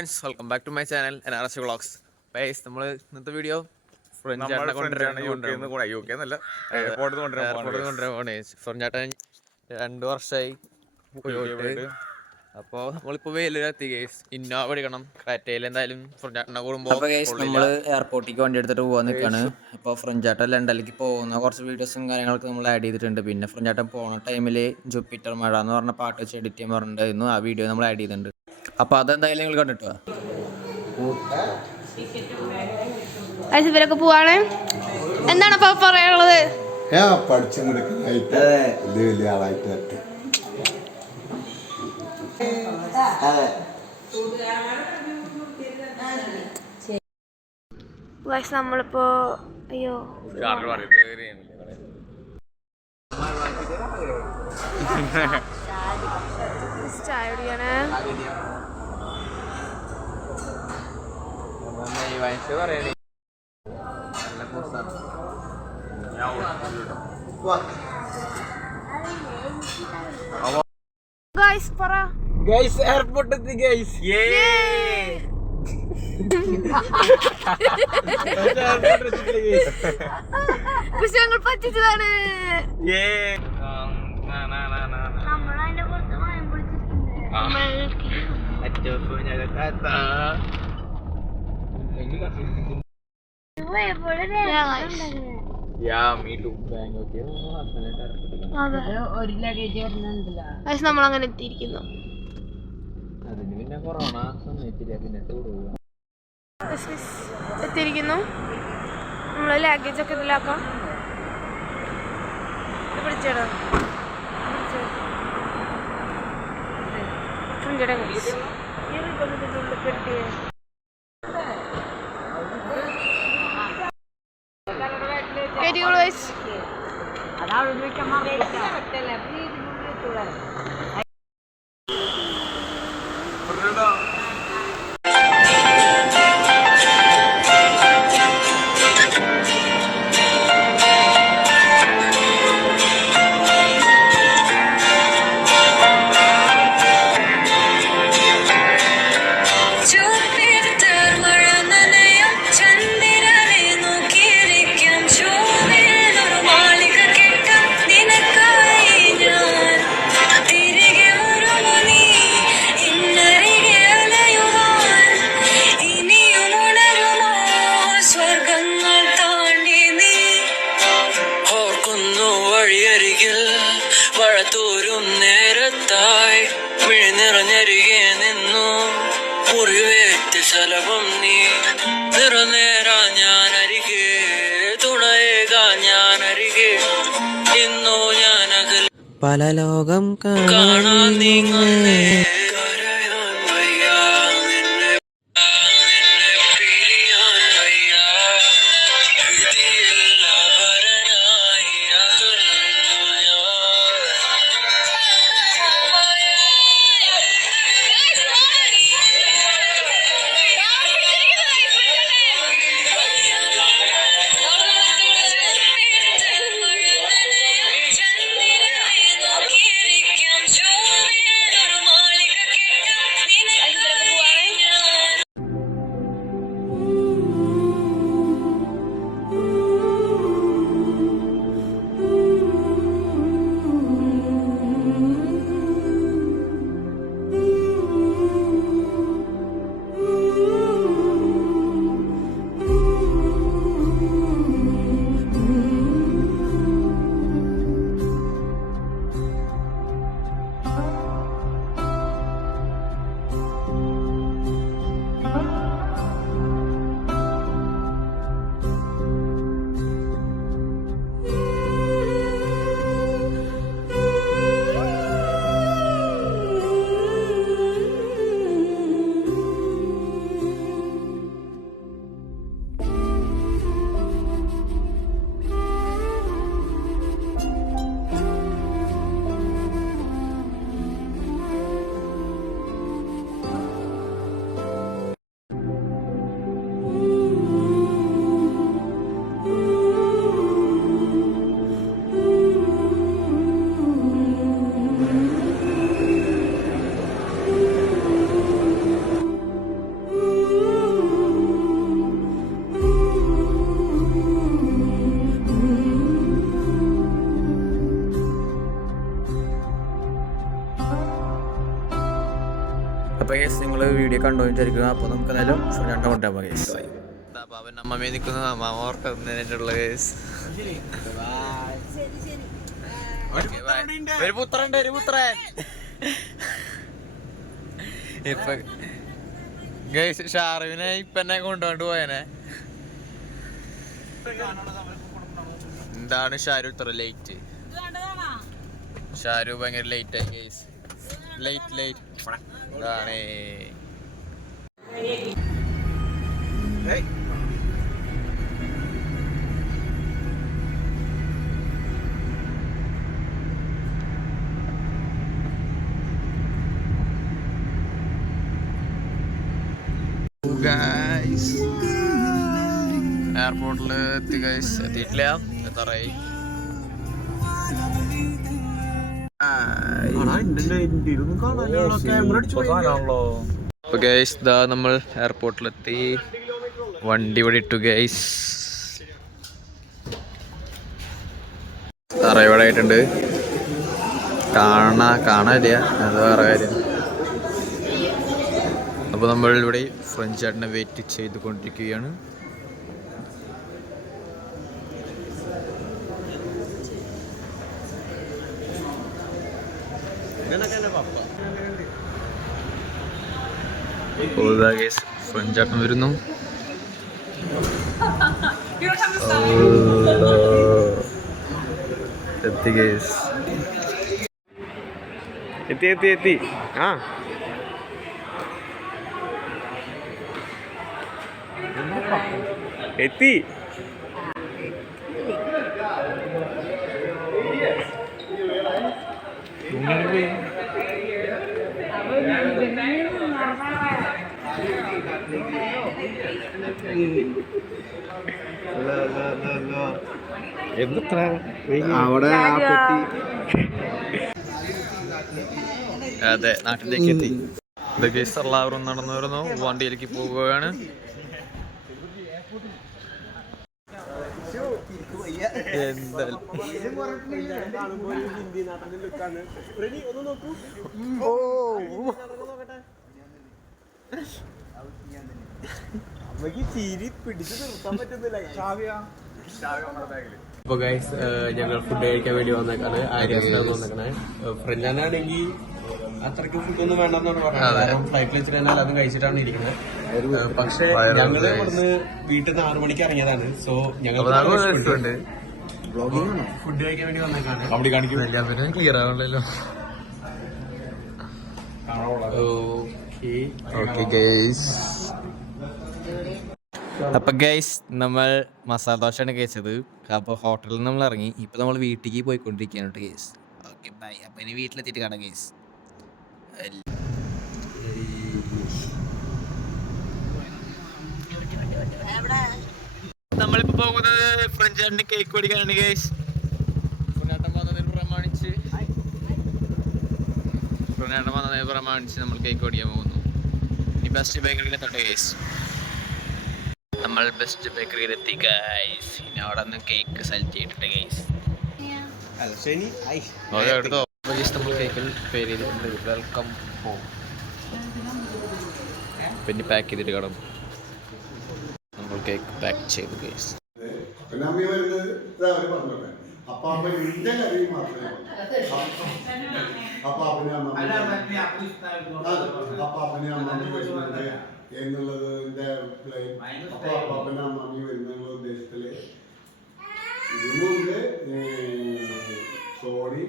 Friends, welcome back to my channel NRS vlogs. Guys, നമ്മൾ ഇന്നത്തെ video ഫ്രഞ്ചേട്ടനെ കൊണ്ടുവരാൻ ഫ്രഞ്ചേട്ടൻ 2 വർഷമായി പോയിട്ട്. അപ്പോൾ നമ്മളിപ്പോൾ വെയിലെത്തി ഗൈസ്. ഇന്നോവ എടുക്കണം. ക്രാറ്റയിൽ എന്തായാലും ഫ്രഞ്ചേട്ടനെ കൂടുമ്പോൾ നമ്മൾ എയർപോർട്ടിലേക്ക് വണ്ടി എടുത്തിട്ട് പോകാൻ നിൽക്കുകയാണ്. അപ്പോൾ ഫ്രഞ്ചേട്ടൻ ലണ്ടനിലേക്ക് പോകുന്ന കുറച്ച് വീഡിയോസും കാര്യങ്ങളൊക്കെ നമ്മൾ ആഡ് ചെയ്തിട്ടുണ്ട്. പിന്നെ ഫ്രഞ്ചേട്ടൻ പോകുന്ന ടൈമിൽ ജൂപ്പിറ്റർ മഴ എന്ന് പറഞ്ഞ പാട്ട് വെച്ച് എഡിറ്റ് ചെയ്യാൻ പറഞ്ഞിട്ടുണ്ടായിരുന്നു. ആ വീഡിയോ നമ്മൾ ആഡ് ചെയ്തിട്ടുണ്ട്. അപ്പോൾ അതെന്തായാലും നിങ്ങൾ കണ്ടിട്ടോ. ഇവരൊക്കെ പോവാണ്. എന്താണ് അപ്പൊ പറയാനുള്ളത്? നമ്മളിപ്പോ അയ്യോ ചായ കുടിക്കാണ്. എയർപോർട്ട് എത്തി ഗൈസ്. പക്ഷെ ഞങ്ങൾ പറ്റിച്ചതാണ്. നമ്മളങ്ങനെ എത്തിയിരിക്കുന്നു. എത്തിയിരിക്കുന്നു. നമ്മള് ലാഗേജ് ഒക്കെ ഇതിലാക്കാം. പിടിച്ചേടാ വഴത്തോരും നേരത്തായി മിഴിനിറഞ്ഞരികെ നിന്നു മുറിവേറ്റ ശലഭം നീ നിറനേരാ ഞാൻ അരികെ തുണയേകാ ഞാൻ അരികെ ഇന്നു ഞാൻ അകൽ പല ലോകം കാണാൻ നീങ്ങുന്നേ ഗൈസ് നിങ്ങൾ വീഡിയോ കണ്ടുകൊണ്ടിരിക്കുക. അപ്പോൾ നമുക്ക് എന്തായാലും ഫ്രഞ്ച് കൊണ്ടുപോകാം ഗൈസ്. അവൻ അമ്മമ്മയെ നിൽക്കുന്നത് അമ്മ ഓർക്കുന്നുള്ള കേസ്. ഒരു പുത്രൻ ഇപ്പൊ ഗൈസ് ഷാറുവിനെ ഇപ്പന്നെ കൊണ്ടുകൊണ്ട് പോയനെ. എന്താണ് ഷാരു ഇത്ര ലേറ്റ്? ഷാരു ഭയങ്കര ലേറ്റ് ആയി ഗൈസ്. ലേറ്റ് അതാണ്. എയർപോർട്ടിൽ എത്തി ഗൈസ്. എത്തിയിട്ടില്ല, എത്താറായി. അപ്പൊ ഗൈസ് ദാ നമ്മൾ എയർപോർട്ടിലെത്തി. വണ്ടി ഇവിടെ ഇട്ടു ഗൈസ്. തറ ഇവിടെ ആയിട്ടുണ്ട്. കാണാനില്ല, അത് വേറെ കാര്യം. അപ്പോൾ നമ്മൾ ഇവിടെ ഫ്രഞ്ച് ചേട്ടനെ വെയിറ്റ് ചെയ്തുകൊണ്ടിരിക്കുകയാണ്. ഫ്രഞ്ച് ചേട്ടൻ വരുന്നു. എത്തി ഗൈസ്. എത്തി ആ എത്തി. അതെ, നാട്ടിലേക്ക് എത്തി. എല്ലാവരും നടന്നു വരുന്നു. വണ്ടിയിലേക്ക് പോവുകയാണ്. അപ്പൊ ഗൈസ് ഞങ്ങൾ ഫുഡ് കഴിക്കാൻ വേണ്ടി വന്നേക്കാണ്. ആര്യാസിലാണ് വന്നേക്കണേ. ഫ്രഞ്ചാനാണെങ്കിൽ അത്രയ്ക്ക് ഫുഡൊന്നും വേണ്ടെന്നാണ് പറഞ്ഞത്. ഫ്ലൈറ്റിൽ വെച്ചിട്ട് തന്നെ അതും കഴിച്ചിട്ടാണ് ഇരിക്കുന്നത്. പക്ഷെ ഞങ്ങള് ഇവിടുന്ന് വീട്ടിൽ നിന്ന് 6 മണിക്ക് ഇറങ്ങിയതാണ്. സോ ഞങ്ങൾ ഫുഡ് കഴിക്കാൻ വേണ്ടി വന്നേക്കാണ്. ക്ലിയർ ആവണല്ലോ. Okay guys. അപ്പോൾ ഗൈസ് നമ്മൾ മസാല ദോശയാണ് കഴിച്ചത്. അപ്പോൾ ഹോട്ടലിൽ നിന്ന് നമ്മൾ ഇറങ്ങി. ഇപ്പോൾ നമ്മൾ വീട്ടിലേക്ക് പോയിക്കൊണ്ടിരിക്കുകയാണ് ഗൈസ്. Okay bye. അപ്പോൾ ഇനി വീട്ടിലെത്തിയിട്ട് കാണാം ഗൈസ്. നമ്മളിപ്പോ പോകുന്നത് ഫ്രഞ്ച് ചേട്ടന് കേക്ക് മേടിക്കാനാണ് ഗൈസ്. ഫ്രഞ്ചേട്ടൻ വന്നതിന് പ്രമാണിച്ച് നമ്മൾ കേക്ക് മേടിക്കാൻ പോകുന്നു. ഇനി ബെസ്റ്റ് ബേക്കറിയിലെത്തട്ടെ ഗൈസ്. നമ്മൾ ബെസ്റ്റ് ബേക്കറിയിലെത്തി ഗൈസ്. ഇനി അവിടെ നിന്ന് കേക്ക് സെലക്ട് ചെയ്തിട്ട് ഗൈസ്. എടുത്തോ ഗൈസ്. നമ്മൾ കേക്കിൽ പേര് ചെയ്തിട്ടുണ്ട് വെൽക്കം ഹോം. പിന്നെ പാക്ക് ചെയ്തിട്ട് കാണും. നമ്മൾ കേക്ക് പാക്ക് ചെയ്തു ഗൈസ്. എന്നുള്ളതിന്റെ അപ്പാപ്പനും അമ്മമ്മി വരുന്നുള്ള ഉദ്ദേശത്തില് ഇതിനുമുമ്പ് സോണി,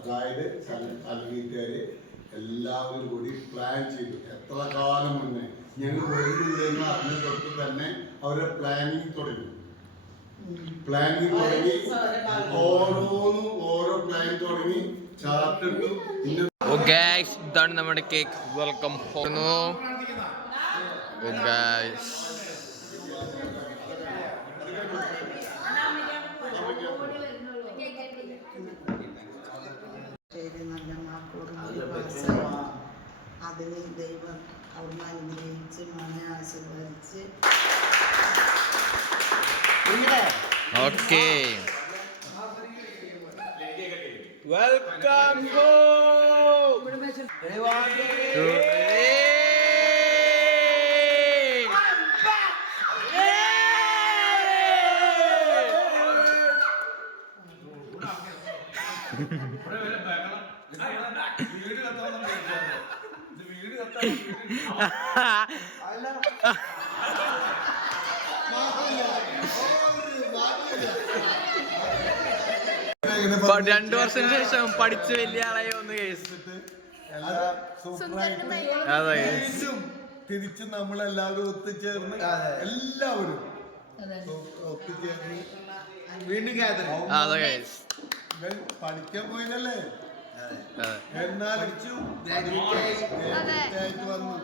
അതായത് ചലനീറ്റുകാര് എല്ലാവരും കൂടി പ്ലാൻ ചെയ്തു. എത്ര കാലം മുന്നേ ഞങ്ങൾ വരുന്നുണ്ടെന്ന് അറിഞ്ഞ തൊട്ട് തന്നെ അവരുടെ പ്ലാനിങ് തുടങ്ങി. ഓരോ പ്ലാൻ തുടങ്ങി ചാർട്ടിട്ടു. ഇതാണ് നമ്മുടെ കേക്ക്. Welcome home guys. അതിന് ദൈവം അവിടുന്ന് അനുഗ്രഹിച്ച് മനെ ആശീർവദിച്ച് ഓക്കെ. Welcome home. 2 വർഷത്തിന് ശേഷം പഠിച്ച് വലിയ ആളായി വന്ന് കേസ്. അതെ, തിരിച്ച് നമ്മളെല്ലാവരും ഒത്തുചേർന്ന് എല്ലാവരും ഒത്തുചേർന്ന് വീണ്ടും അതെ കേസ്. പഠിക്കാൻ പോയതല്ലേ, എന്നാൽ വന്നു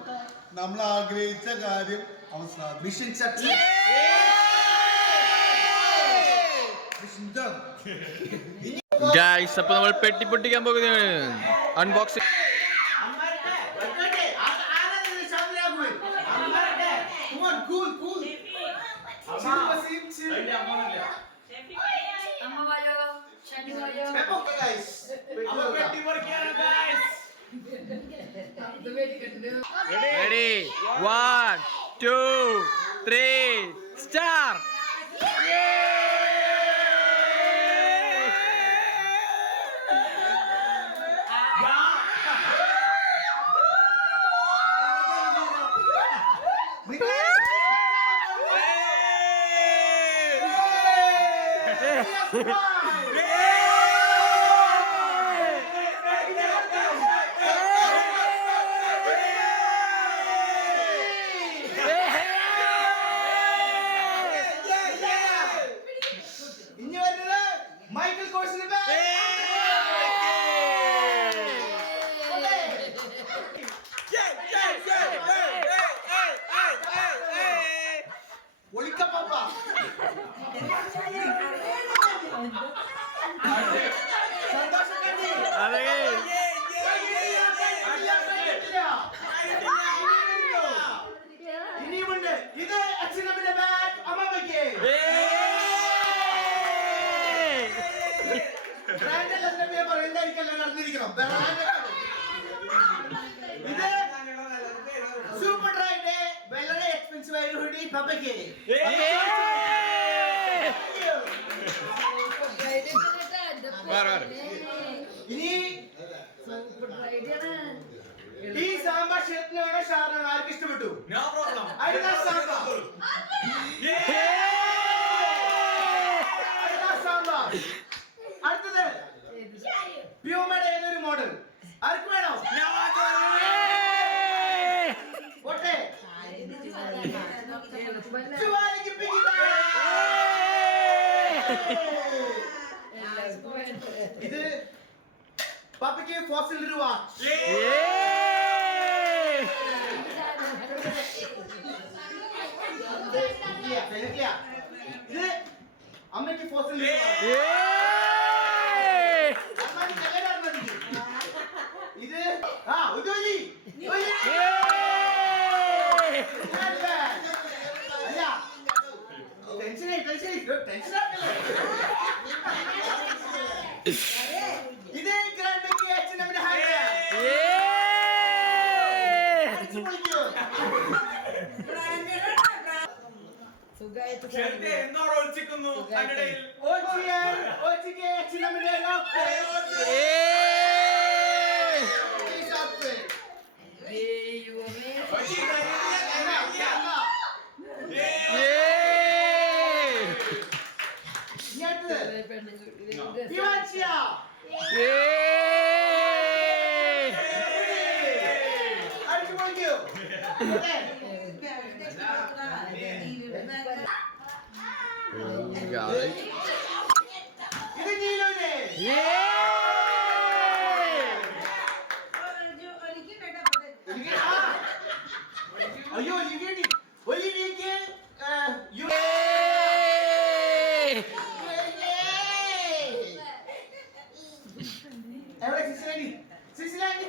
നമ്മൾ ആഗ്രഹിച്ച കാര്യം മിഷൻ ഗൈസ്, അപ്പൊ നമ്മൾ പെട്ടി പൊട്ടിക്കാൻ പോകുന്നതാണ്. അൺബോക്സിംഗ്. Ready? 1, 2, 3, start! മൈക്കിൾ കോഴ്സിന് ഒളിക്കപ്പ ഇനിയുമുണ്ട്. ഇത് അച്ഛനമ്മന്റെ ബാഗ് അമ്മമ്മയ്ക്ക്. എന്തായിരിക്കല്ലോ നടന്നിരിക്കണം. ഇത് സൂപ്പർ ഡ്രൈന്റെ വളരെ എക്സ്പെൻസീവ് ആയ ഹുഡി പപ്പയ്ക്ക്. ഇനി ഈ സാമ്പാർ ഷെഫിനാണോ ഷാറിനാണോ ആർക്ക് ഇഷ്ടപ്പെട്ടു? സാമ്പാർ. അടുത്തത് പ്യൂമയുടെ ഏതൊരു മോഡൽ ആർക്ക് വേണോ? ഓട്ടെ ഇത് പാപ്പയ്ക്ക് ഫോസിൽ രൂപ. ഇത് അമ്മയ്ക്ക് ഫോസിൽ രൂപ. ഇത് ഉദ്യോഗി അല്ല ടെൻഷനായി ഇത് ഗ്രാൻഡ്ക്ക് അച്ഛനമ്മന്റെ ഹാൻഡ്. അയ്യോ ഒലിവിക്ക് എവിടെ സിസിലാൻഡ്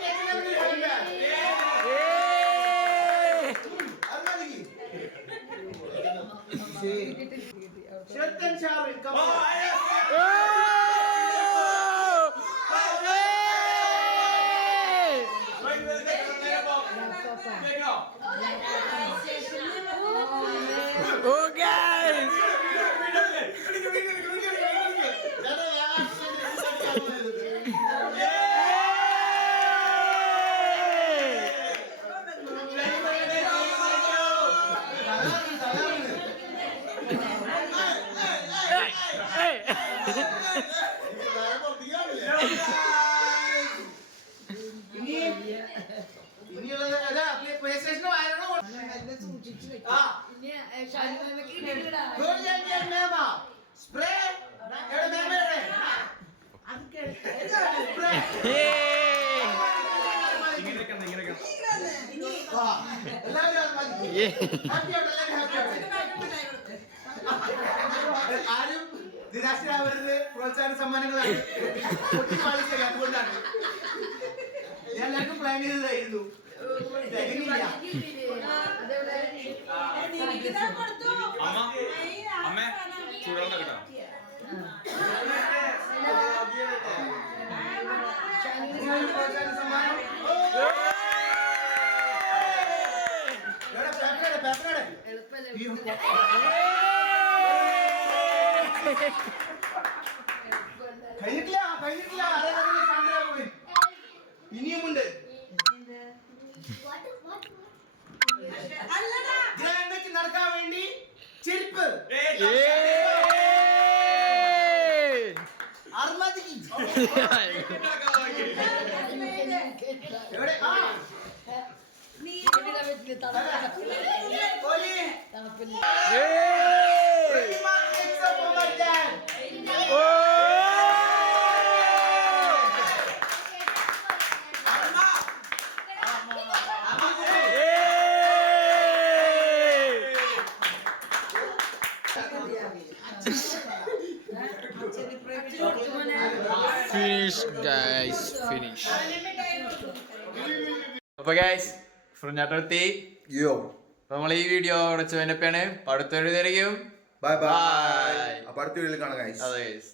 ഇനിയുള്ളത് അതാ പ്ലേ സ്റ്റേഷന് വയറണോ സ്പ്രേ എവിടെ മേമയുടെ ആരും നിരാശരാവരുത്. പ്രോത്സാഹന സമ്മാനങ്ങളാണ് പൊട്ടിപ്പാളിച്ചത്. അതുകൊണ്ടാണ് ഞാൻ എല്ലാവർക്കും പ്ലാൻ ചെയ്തതായിരുന്നു. കഴിഞ്ഞിട്ടില്ല ഇനിയുമുണ്ട്. ഗ്രഹണയ്ക്ക് നടക്കാൻ വേണ്ടി ചെരുപ്പ് അർമാദിക്ക് എവിടെ ഫിനിഷ് ഗൈസ് ഫിനിഷ്. അപ്പൊ ഗൈസ് ഫ്രഞ്ചാട്ടെത്തി. നമ്മൾ ഈ വീഡിയോ അടച്ചു വന്നപ്പാണ്. അടുത്തൊരു തരികയും ബൈ ബൈ. അടുത്ത വീഡിയോയിൽ കാണാം ഗൈസ്. അതെ ഗൈസ്.